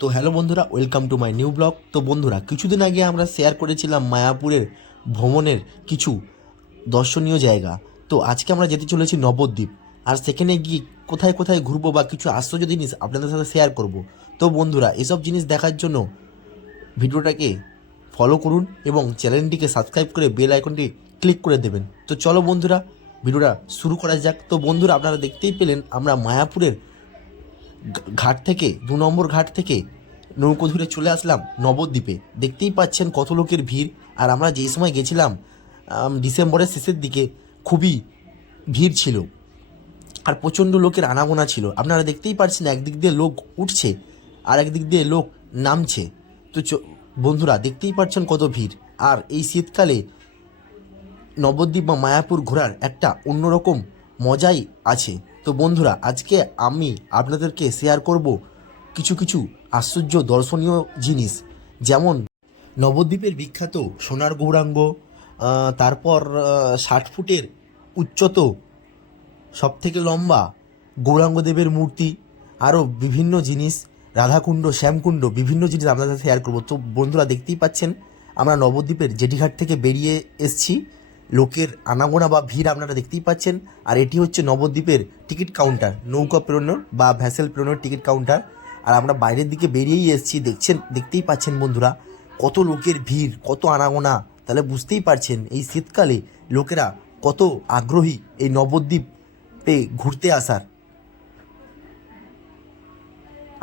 তো হ্যালো বন্ধুরা, welcome to my new blog. তো বন্ধুরা, কিছুদিন আগে আমরা শেয়ার করেছিলাম মায়াপুরের ভ্রমণের কিছু দর্শনীয় জায়গা। তো আজকে আমরা যেতে চলেছি নবদ্বীপ, আর সেখানে গিয়ে কোথায় কোথায় ঘুরবো বা কিছু আশ্চর্য জিনিস আপনাদের সাথে শেয়ার করব। তো বন্ধুরা, এসব জিনিস দেখার জন্য ভিডিওটাকে ফলো করুন এবং চ্যানেলটিকে সাবস্ক্রাইব করে বেল আইকনটি ক্লিক করে দেবেন। তো চলো বন্ধুরা, ভিডিওটা শুরু করা যাক। তো বন্ধুরা, আপনারা দেখতেই পেলেন আমরা মায়াপুরের ঘাট থেকে 2 নম্বর ঘাট থেকে নৌকো ধরে চলে আসলাম নবদ্বীপে। দেখতেই পাচ্ছেন কত লোকের ভিড়। আর আমরা যেই সময় গেছিলাম ডিসেম্বরের শেষের দিকে, খুবই ভিড় ছিল আর প্রচণ্ড লোকের আনাগোনা ছিল। আপনারা দেখতেই পাচ্ছেন একদিক দিয়ে লোক উঠছে আর একদিক দিয়ে লোক নামছে। তো বন্ধুরা, দেখতেই পাচ্ছেন কত ভিড়। আর এই শীতকালে নবদ্বীপ বা মায়াপুর ঘোরার একটা অন্যরকম মজাই আছে। তো বন্ধুরা, আজকে আমি আপনাদেরকে শেয়ার করব কিছু কিছু আশ্চর্য দর্শনীয় জিনিস, যেমন নবদ্বীপের বিখ্যাত সোনার গৌরাঙ্গ, তারপর 60 ফুটের উচ্চত সবথেকে লম্বা গৌরাঙ্গদেবের মূর্তি, আরও বিভিন্ন জিনিস, রাধাকুণ্ড, শ্যামকুণ্ড, বিভিন্ন জিনিস আপনাদের সাথে শেয়ার করবো। তো বন্ধুরা, দেখতেই পাচ্ছেন আমরা নবদ্বীপের জেটিঘাট থেকে বেরিয়ে এসেছি। লোকের আনাগোনা বা ভিড় আপনারা দেখতেই পাচ্ছেন। আর এটি হচ্ছে নবদ্বীপের টিকিট কাউন্টার, নৌকা পেরোনোর বা ভ্যাসেল পেরোনোর টিকিট কাউন্টার। আর আমরা বাইরের দিকে বেরিয়েই এসেছি। দেখতেই পাচ্ছেন বন্ধুরা কত লোকের ভিড়, কত আনাগোনা। তাহলে বুঝতেই পারছেন এই শীতকালে লোকেরা কত আগ্রহী এই নবদ্বীপে ঘুরতে আসার।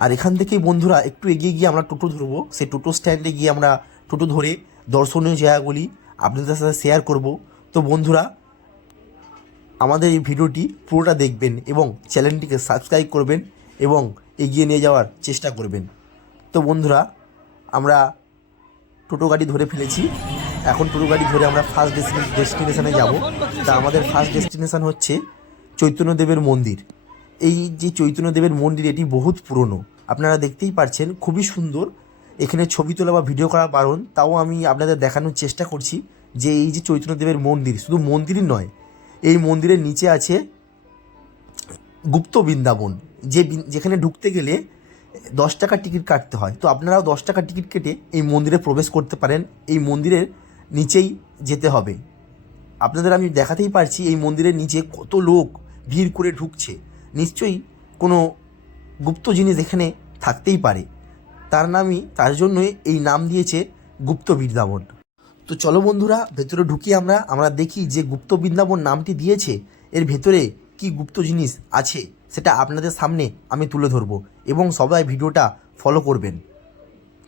আর এখান থেকেই বন্ধুরা একটু এগিয়ে গিয়ে আমরা টোটো ধরবো। সেই টোটো স্ট্যান্ডে গিয়ে আমরা টোটো ধরে দর্শনীয় জায়গাগুলি আপনাদের সাথে শেয়ার করব। তো বন্ধুরা, আমাদের এই ভিডিওটি পুরোটা দেখবেন এবং চ্যানেলটিকে সাবস্ক্রাইব করবেন এবং এগিয়ে নিয়ে যাওয়ার চেষ্টা করবেন। তো বন্ধুরা, আমরা টোটো গাড়ি ধরে ফেলেছি। এখন টোটো গাড়ি ধরে আমরা ফার্স্ট ডেস্টিনেশনে যাব। তা আমাদের ফার্স্ট ডেস্টিনেশন হচ্ছে চৈতন্যদেবের মন্দির। এই যে চৈতন্যদেবের মন্দির, এটি বহুত পুরনো। আপনারা দেখতেই পাচ্ছেন, খুবই সুন্দর। এখানে ছবি তোলা বা ভিডিও করা বারণ, তাও আমি আপনাদের দেখানোর চেষ্টা করছি যে এই যে চৈতন্যদেবের মন্দির, শুধু মন্দিরই নয়, এই মন্দিরের নিচে আছে গুপ্ত বৃন্দাবন, যেখানে ঢুকতে গেলে 10 টাকা টিকিট কাটতে হয়। তো আপনারাও 10 টাকা টিকিট কেটে এই মন্দিরে প্রবেশ করতে পারেন। এই মন্দিরের নিচেই যেতে হবে। আপনাদের আমি দেখাতেই পারছি এই মন্দিরের নিচে কত লোক ভিড় করে ঢুকছে। নিশ্চয়ই কোনো গুপ্ত জিনিস এখানে থাকতেই পারে, তার জন্যই এই নাম দিয়েছে গুপ্ত বৃন্দাবন। তো চলো বন্ধুরা, ভেতরে ঢুকি। আমরা দেখি যে গুপ্ত বৃন্দাবন নামটি দিয়েছে, এর ভেতরে কি গুপ্ত জিনিস আছে সেটা আপনাদের সামনে আমি তুলে ধরবো এবং সবাই ভিডিওটা ফলো করবেন।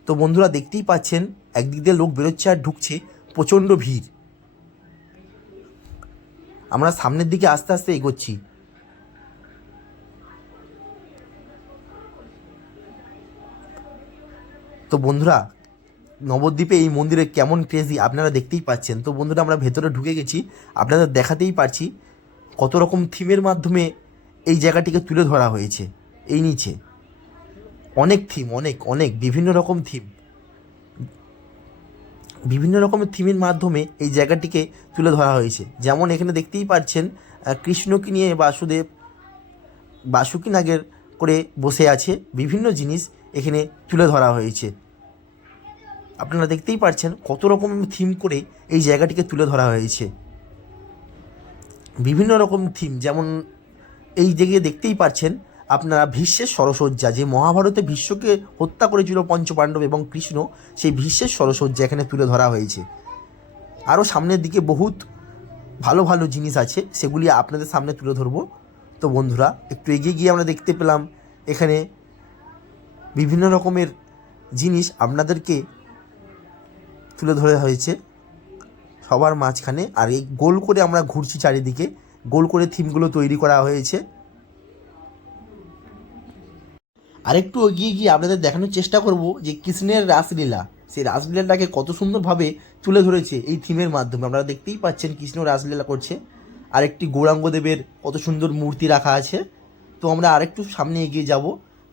তো বন্ধুরা, দেখতেই পাচ্ছেন একদিক দিয়ে লোক বেরোচ্ছে আর ঢুকছে, প্রচণ্ড ভিড়। আমরা সামনের দিকে আস্তে আস্তে এগোচ্ছি। তো বন্ধুরা, নবদ্বীপে এই মন্দিরে কেমন ক্রেজি আপনারা দেখতেই পাচ্ছেন। তো বন্ধুরা, আমরা ভেতরে ঢুকে গেছি। আপনাদের দেখাতেই পারছি কত রকম থিমের মাধ্যমে এই জায়গাটিকে তুলে ধরা হয়েছে। এই নিচে অনেক থিম, অনেক বিভিন্ন রকম থিম, বিভিন্ন রকমের থিমের মাধ্যমে এই জায়গাটিকে তুলে ধরা হয়েছে। যেমন এখানে দেখতেই পাচ্ছেন কৃষ্ণকে নিয়ে বাসুকি নাগের করে বসে আছে। বিভিন্ন জিনিস এখানে তুলে ধরা হয়েছে। আপনারা দেখতেই পাচ্ছেন কত রকম থিম করে এই জায়গাটিকে তুলে ধরা হয়েছে। বিভিন্ন রকম থিম, যেমন এই জায়গায় দেখতেই পাচ্ছেন আপনারা ভীষ্মের সরসজ্জা, যে মহাভারতে ভীষ্মকে হত্যা করেছিল পঞ্চপাণ্ডব এবং কৃষ্ণ, সেই ভীষ্মের সরসজ্জা এখানে তুলে ধরা হয়েছে। আরও সামনের দিকে বহুত ভালো ভালো জিনিস আছে, সেগুলি আপনাদের সামনে তুলে ধরবো। তো বন্ধুরা, একটু এগিয়ে গিয়ে আমরা দেখতে পেলাম এখানে বিভিন্ন রকমের জিনিস আপনাদেরকে তুলে ধরা হয়েছে সবার মাঝখানে। আর এই গোল করে আমরা ঘুরছি, চারিদিকে গোল করে থিমগুলো তৈরি করা হয়েছে। আরেকটু এগিয়ে গিয়ে আপনাদের দেখানোর চেষ্টা করব যে কৃষ্ণের রাসলীলা, সেই রাসলীলাটাকে কত সুন্দরভাবে তুলে ধরেছে এই থিমের মাধ্যমে। আপনারা দেখতেই পাচ্ছেন কৃষ্ণ রাসলীলা করছে, আরেকটি গৌরাঙ্গদেবের কত সুন্দর মূর্তি রাখা আছে। তো আমরা আরেকটু সামনে এগিয়ে যাব,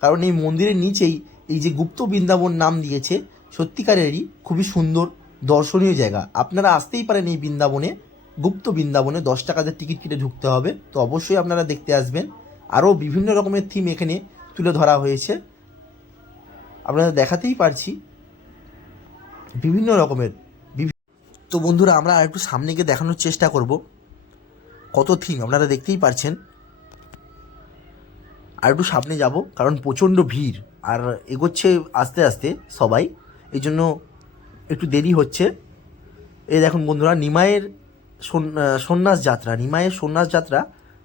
কারণ এই মন্দিরের নিচেই এই যে গুপ্ত বৃন্দাবন নাম দিয়েছে, সত্যিকারেরই খুবই সুন্দর দর্শনীয় জায়গা। আপনারা আসতেই পারেন এই বৃন্দাবনে, গুপ্ত বৃন্দাবনে 10 টাকাতে টিকিট কেটে ঢুকতে হবে। তো অবশ্যই আপনারা দেখতে আসবেন। আরও বিভিন্ন রকমের থিম এখানে তুলে ধরা হয়েছে, আপনারা দেখাতেই পারছি বিভিন্ন রকমের। তো বন্ধুরা আমরা আর একটু সামনে গিয়ে দেখানোর চেষ্টা করব কত থিম, আপনারা দেখতেই পারছেন। আর একটু সামনে যাব কারণ প্রচণ্ড ভিড় আর এগোচ্ছে আস্তে আস্তে সবাই, এই জন্য একটু দেরি হচ্ছে। এই দেখুন বন্ধুরা, নিমাইয়ের সন্ন্যাস যাত্রা, নিমাইয়ের সন্ন্যাস যাত্রা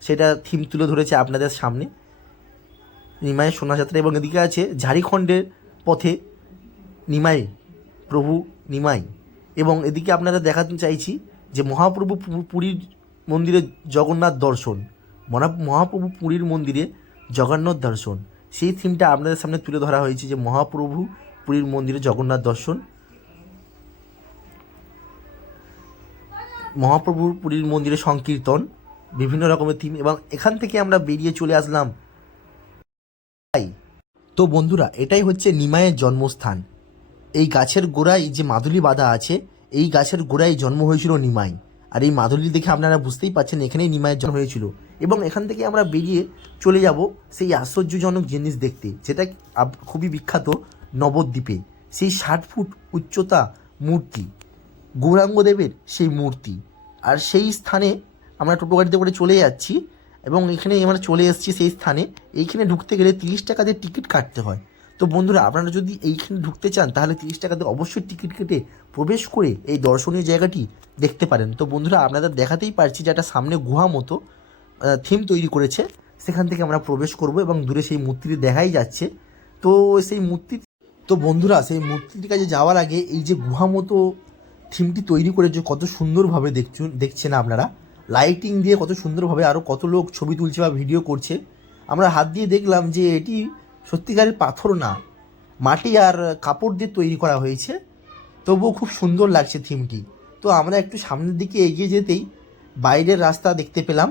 সেটা থিম তুলে ধরেছে আপনাদের সামনে, নিমাইয়ের সন্ন্যাস যাত্রা। এবং এদিকে আছে ঝাড়খণ্ডের পথে নিমাই, প্রভু নিমাই। এবং এদিকে আপনারা দেখাতে চাইছি যে মহাপ্রভু পুরীর মন্দিরে জগন্নাথ দর্শন, মহাপ্রভু পুরীর মন্দিরে জগন্নাথ দর্শন, সেই থিমটা আপনাদের সামনে তুলে ধরা হয়েছে যে মহাপ্রভু পুরীর মন্দিরে জগন্নাথ দর্শন, মহাপ্রভুর পুরীর মন্দিরে সংকীর্তন, বিভিন্ন রকমের থিম। এবং এখান থেকে আমরা বেরিয়ে চলে আসলাম। তো বন্ধুরা এটাই হচ্ছে নিমাইয়ের জন্মস্থান। এই গাছের গোড়ায় যে মাদুলি বাঁধা আছে, এই গাছের গোড়ায় জন্ম হয়েছিল নিমাই। আর এই মাদুলি দেখে আপনারা বুঝতেই পারছেন এখানেই নিমাইয়ের জন্ম হয়েছিল। এবং এখান থেকে আমরা বেরিয়ে চলে যাব সেই আশ্চর্যজনক জিনিস দেখতে, যেটা খুবই বিখ্যাত নবদ্বীপে, সেই 60 ফুট উচ্চতা মূর্তি, গৌরাঙ্গদেবের সেই মূর্তি। আর সেই স্থানে আমরা টোটো গাড়িতে করে চলে যাচ্ছি এবং এখানে আমরা চলে এসেছি সেই স্থানে। এইখানে ঢুকতে গেলে 30 টাকা দিয়ে টিকিট কাটতে হয়। তো বন্ধুরা আপনারা যদি এইখানে ঢুকতে চান তাহলে 30 টাকাতে অবশ্যই টিকিট কেটে প্রবেশ করে এই দর্শনীয় জায়গাটি দেখতে পারেন। তো বন্ধুরা আপনাদের দেখাতেই পারছি যে একটা সামনে গুহা মতো থিম তৈরি করেছে, সেখান থেকে আমরা প্রবেশ করব এবং দূরে সেই মূর্তিটি দেখাই যাচ্ছে। তো সেই মূর্তি, তো বন্ধুরা সেই মূর্তিটির কাছে যাওয়ার আগে এই যে গুহা মতো থিমটি তৈরি করেছে কত সুন্দরভাবে দেখছেন আপনারা, লাইটিং দিয়ে কত সুন্দরভাবে, আরও কত লোক ছবি তুলছে বা ভিডিও করছে। আমরা হাত দিয়ে দেখলাম যে এটি সত্যিকারের পাথর না, মাটি আর কাপড় দিয়ে তৈরি করা হয়েছে, তবুও খুব সুন্দর লাগছে থিমটি। তো আমরা একটু সামনের দিকে এগিয়ে যেতেই বাইরের রাস্তা দেখতে পেলাম।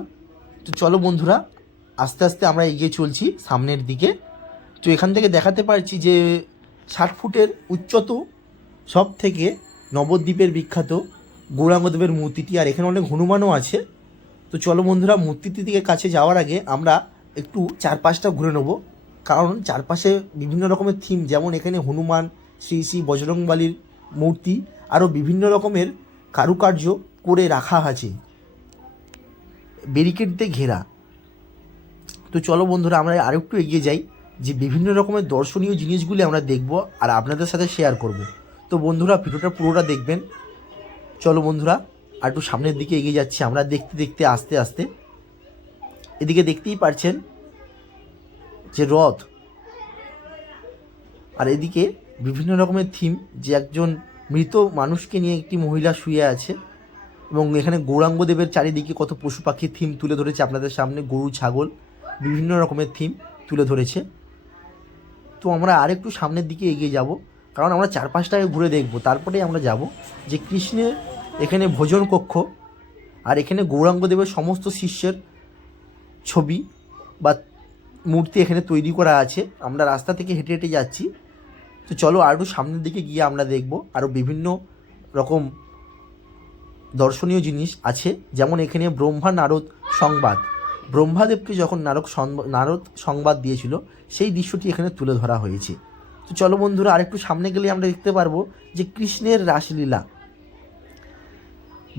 তো চলো বন্ধুরা আস্তে আস্তে আমরা এগিয়ে চলছি সামনের দিকে। তো এখান থেকে দেখাতে পারছি যে 60 ফুটের উচ্চত সব থেকে নবদ্বীপের বিখ্যাত গৌরাঙ্গদেবের মূর্তিটি, আর এখানে অনেক হনুমানও আছে। তো চলো বন্ধুরা মূর্তিটির দিকে কাছে যাওয়ার আগে আমরা একটু চারপাশটা ঘুরে নেব, কারণ চারপাশে বিভিন্ন রকমের থিম, যেমন এখানে হনুমান, শ্রী শ্রী বজরংবলীর মূর্তি, আরও বিভিন্ন রকমের কারুকার্য করে রাখা আছে, ব্যারিকেড দিয়ে ঘেরা। তো চলো বন্ধুরা আমরা আরেকটু এগিয়ে যাই, যে বিভিন্ন রকমের দর্শনীয় জিনিসগুলি আমরা দেখব আর আপনাদের সাথে শেয়ার করব। তো বন্ধুরা ভিডিওটা পুরোটা দেখবেন। চলো বন্ধুরা আর একটু সামনের দিকে এগিয়ে যাচ্ছি আমরা দেখতে দেখতে আস্তে আস্তে। এদিকে দেখতেই পারছেন যে রথ, আর এদিকে বিভিন্ন রকমের থিম, যে একজন মৃত মানুষকে নিয়ে একটি মহিলা শুয়ে আছে। এবং এখানে গৌরাঙ্গদেবের চারিদিকে কত পশু পাখির থিম তুলে ধরেছে আপনাদের সামনে, গরু, ছাগল, বিভিন্ন রকমের থিম তুলে ধরেছে। তো আমরা আরেকটু সামনের দিকে এগিয়ে যাব, কারণ আমরা চারপাশটাকে ঘুরে দেখব, তারপরেই আমরা যাব যে কৃষ্ণের এখানে ভোজন কক্ষ, আর এখানে গৌরাঙ্গদেবের সমস্ত শিষ্যের ছবি বা মূর্তি এখানে তৈরি করা আছে। আমরা রাস্তা থেকে হেঁটে হেঁটে যাচ্ছি। তো চলো আরও সামনের দিকে গিয়ে আমরা দেখব আরও বিভিন্ন রকম দর্শনীয় জিনিস আছে, যেমন এখানে ব্রহ্মা নারদ সংবাদ, ব্রহ্মাদেবকে যখন নারদ সংবাদ দিয়েছিল সেই দৃশ্যটি এখানে তুলে ধরা হয়েছে। তো চলো বন্ধুরা আরেকটু সামনে গেলে আমরা দেখতে পারবো যে কৃষ্ণের রাসলীলা,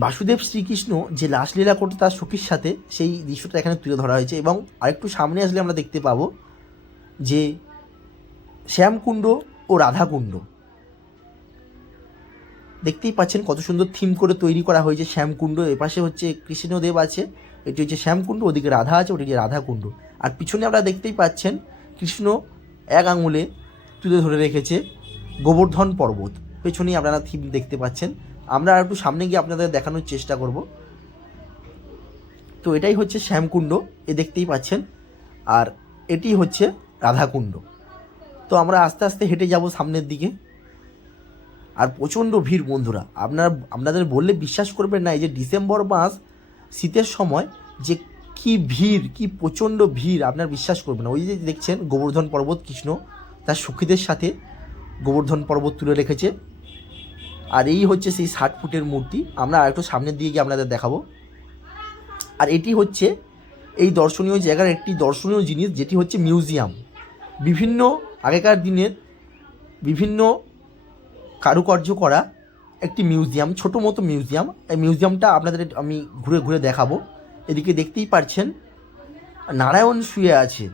বাসুদেব শ্রীকৃষ্ণ যে রাসলীলা করতে তার সখীর সাথে, সেই দৃশ্যটা এখানে তুলে ধরা হয়েছে। এবং আরেকটু সামনে আসলে আমরা দেখতে পাবো যে শ্যামকুণ্ড ও রাধাকুণ্ড, দেখতেই পাচ্ছেন কত সুন্দর থিম করে তৈরি করা হয়েছে। শ্যামকুণ্ড, এপাশে হচ্ছে কৃষ্ণদেব আছে, এটি হচ্ছে শ্যামকুণ্ড, ওদিকে রাধা আছে, ওটি হচ্ছে রাধাকুণ্ড। আর পিছনে আমরা দেখতেই পাচ্ছেন কৃষ্ণ এক আঙুলে তুলে ধরে রেখেছে গোবর্ধন পর্বত, পেছনেই আপনারা থিম দেখতে পাচ্ছেন। আমরা আর একটু সামনে গিয়ে আপনাদের দেখানোর চেষ্টা করব। তো এটাই হচ্ছে শ্যামকুণ্ড, এ দেখতেই পাচ্ছেন, আর এটি হচ্ছে রাধাকুণ্ড। তো আমরা আস্তে আস্তে হেঁটে যাব সামনের দিকে। আর প্রচণ্ড ভিড় বন্ধুরা, আপনাদের বললে বিশ্বাস করবেন না, এই যে ডিসেম্বর মাস শীতের সময় যে কি ভিড়, কি প্রচণ্ড ভিড়, আপনার বিশ্বাস করবেন না। ওই যে দেখছেন গোবর্ধন পর্বত কৃষ্ণ তার সখীদের সাথে গোবর্ধন পর্বত তুলে রেখেছে। আর এই হচ্ছে সেই 60 ফুটের মূর্তি। আমরা আরেকটু সামনের দিকে গিয়ে আপনাদের দেখাবো। আর এটি হচ্ছে এই দর্শনীয় জায়গার একটি দর্শনীয় জিনিস, যেটি হচ্ছে মিউজিয়াম। বিভিন্ন আগেকার দিনের বিভিন্ন কারুকার্য করা একটি মিউজিয়াম, ছোটো মতো মিউজিয়াম। এই মিউজিয়ামটা আপনাদের আমি ঘুরে ঘুরে দেখাবো। এদিকে দেখতেই পাচ্ছেন নারায়ণ শুয়ে আছে,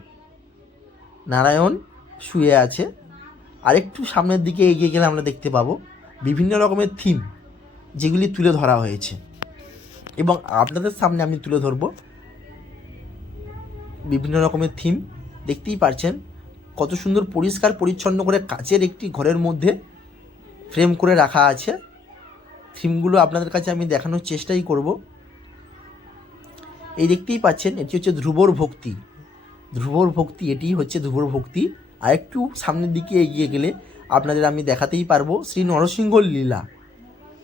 নারায়ণ শুয়ে আছে। আরেকটু সামনের দিকে এগিয়ে গেলে আমরা দেখতে পাবো বিভিন্ন রকমের থিম যেগুলি তুলে ধরা হয়েছে, এবং আপনাদের সামনে আমি তুলে ধরবো বিভিন্ন রকমের থিম। দেখতেই পাচ্ছেন কত সুন্দর পরিষ্কার পরিচ্ছন্ন করে কাচের একটি ঘরের মধ্যে ফ্রেম করে রাখা আছে। থিমগুলো আপনাদের কাছে আমি দেখানোর চেষ্টাই করব। এই দেখতেই পাচ্ছেন এটি হচ্ছে ধ্রুবর ভক্তি, ধ্রুবর ভক্তি, এটি হচ্ছে ধ্রুবর ভক্তি। আর একটু সামনের দিকে এগিয়ে গেলে আপনাদের আমি দেখাতেই পারবো শ্রী নরসিংহর লীলা।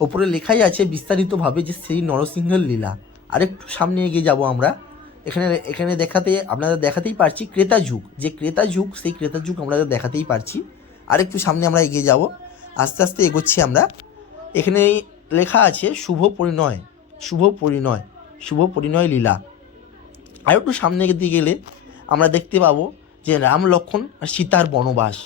ওপরে লেখাই আছে বিস্তারিতভাবে যে শ্রী নরসিংহের লীলা। আরেকটু সামনে এগিয়ে যাব আমরা। এখানে আপনাদের দেখাতেই পারছি ক্রেতা যুগ, যে ক্রেতা যুগ, সেই ক্রেতা যুগ আপনাদের দেখাতেই পারছি। আরেকটু সামনে আমরা এগিয়ে যাব, আস্তে আস্তে এগোচ্ছি আমরা। এখানে লেখা আছে শুভ পরিণয়, শুভ পরিণয়, শুভ পরিণয় লীলা। আর একটু সামনে দিকে গেলে আমরা দেখতে পাবো যে রাম লক্ষ্মণ আর সীতার বনবাস,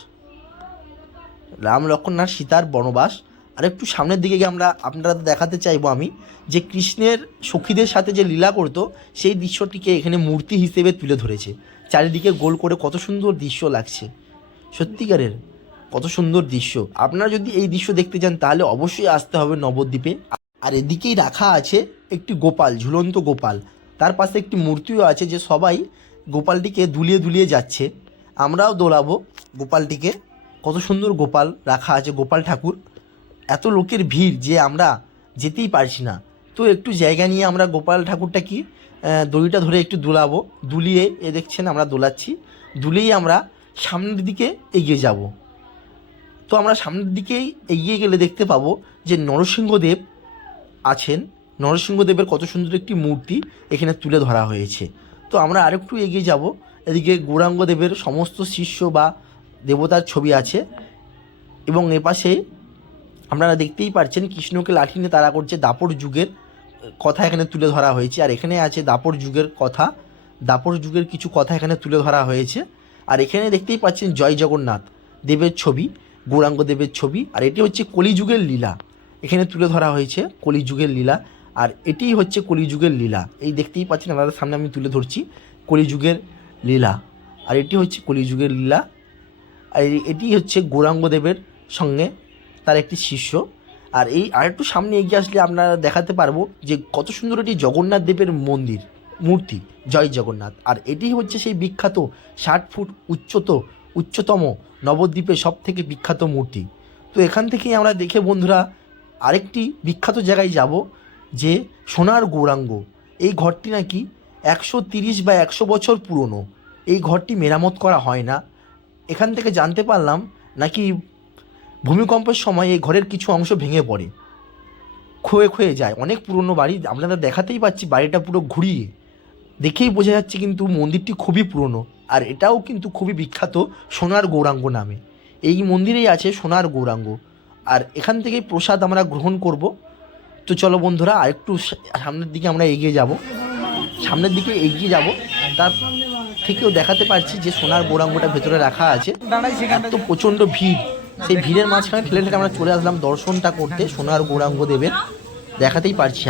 রাম লক্ষ্মণ আর সীতার বনবাস। আর একটু সামনের দিকে গিয়ে আপনারা দেখাতে চাইবো আমি যে কৃষ্ণের সখীদের সাথে যে লীলা করতো সেই দৃশ্যটিকে এখানে মূর্তি হিসেবে তুলে ধরেছে। চারিদিকে গোল করে কত সুন্দর দৃশ্য লাগছে, সত্যিকারের কত সুন্দর দৃশ্য। আপনারা যদি এই দৃশ্য দেখতে চান তাহলে অবশ্যই আসতে হবে নবদ্বীপে। আর এদিকেই রাখা আছে একটি গোপাল, ঝুলন্ত গোপাল। তার পাশে একটি মূর্তিও আছে, যে সবাই গোপালটিকে দুলিয়ে দুলিয়ে যাচ্ছে। আমরাও দোলাবো গোপালটিকে। কত সুন্দর গোপাল রাখা আছে, গোপাল ঠাকুর। এত লোকের ভিড় যে আমরা যেতেই পারছি না, তো একটু জায়গা নিয়ে আমরা গোপাল ঠাকুরটা কি দড়িটা ধরে একটু দোলাবো। দুলিয়ে দেখছেন আমরা দোলাচ্ছি, দুলিয়ে আমরা সামনের দিকে এগিয়ে যাব। তো আমরা সামনের দিকেই এগিয়ে গেলে দেখতে পাবো যে নরসিংহদেব আছেন। নরসিংহদেবের কত সুন্দর একটি মূর্তি এখানে তুলে ধরা হয়েছে। তো আমরা আরেকটু এগিয়ে যাব। এদিকে গৌরাঙ্গদেবের সমস্ত শিষ্য বা দেবতার ছবি আছে, এবং এপাশে আপনারা দেখতেই পাচ্ছেন কৃষ্ণকে লাঠি নিয়ে তাড়া করছে, দাপর যুগের কথা এখানে তুলে ধরা হয়েছে। আর এখানে আছে দাপর যুগের কথা, দাপর যুগের কিছু কথা এখানে তুলে ধরা হয়েছে। আর এখানে দেখতেই পাচ্ছেন জয় জগন্নাথ দেবের ছবি, গৌরাঙ্গ দেবের ছবি। আর এটি হচ্ছে কলিযুগের লীলা, এখানে তুলে ধরা হয়েছে কলিযুগের লীলা। আর এটিই হচ্ছে কলিযুগের লীলা। এই দেখতেই পাচ্ছেন আপনাদের সামনে আমি তুলে ধরছি কলিযুগের লীলা। আর এটি হচ্ছে কলিযুগের লীলা। আর এটি হচ্ছে গৌরাঙ্গ দেবের সঙ্গে তার একটি শিষ্য। আর এই আরেকটু সামনে এগিয়ে আসলে আপনারা দেখাতে পারবো যে কত সুন্দর এটি জগন্নাথ দেবের মন্দির, মূর্তি, জয় জগন্নাথ। আর এটি হচ্ছে সেই বিখ্যাত 60 ফুট উচ্চতম নবদ্বীপের সব থেকে বিখ্যাত মূর্তি। তো এখান থেকেই আমরা দেখে বন্ধুরা আরেকটি বিখ্যাত জায়গায় যাব, যে সোনার গৌরাঙ্গ। এই ঘরটি নাকি 130 বা 100 বছর পুরনো। এই ঘরটি মেরামত করা হয় না। এখান থেকে জানতে পারলাম নাকি ভূমিকম্পের সময় এই ঘরের কিছু অংশ ভেঙে পড়ে, ক্ষয়ে যায়। অনেক পুরনো বাড়ি, আপনারা দেখাতেই পাচ্ছি বাড়িটা পুরো ঘুরিয়ে, দেখেই বোঝা যাচ্ছে কিন্তু মন্দিরটি খুবই পুরনো। আর এটাও কিন্তু খুবই বিখ্যাত সোনার গৌরাঙ্গ নামে। এই মন্দিরেই আছে সোনার গৌরাঙ্গ। আর এখান থেকে প্রসাদ আমরা গ্রহণ করব। তো চলো বন্ধুরা আরেকটু সামনের দিকে আমরা এগিয়ে যাব, সামনের দিকে এগিয়ে যাব। তার থেকেও দেখাতে পারছি যে সোনার গৌরাঙ্গটা ভেতরে রাখা আছে। এত প্রচণ্ড ভিড়, সেই ভিড়ের মাঝখানে ঠেলে ঠেলে আমরা চলে আসলাম দর্শনটা করতে সোনার গৌরাঙ্গ দেবের। দেখাতেই পারছি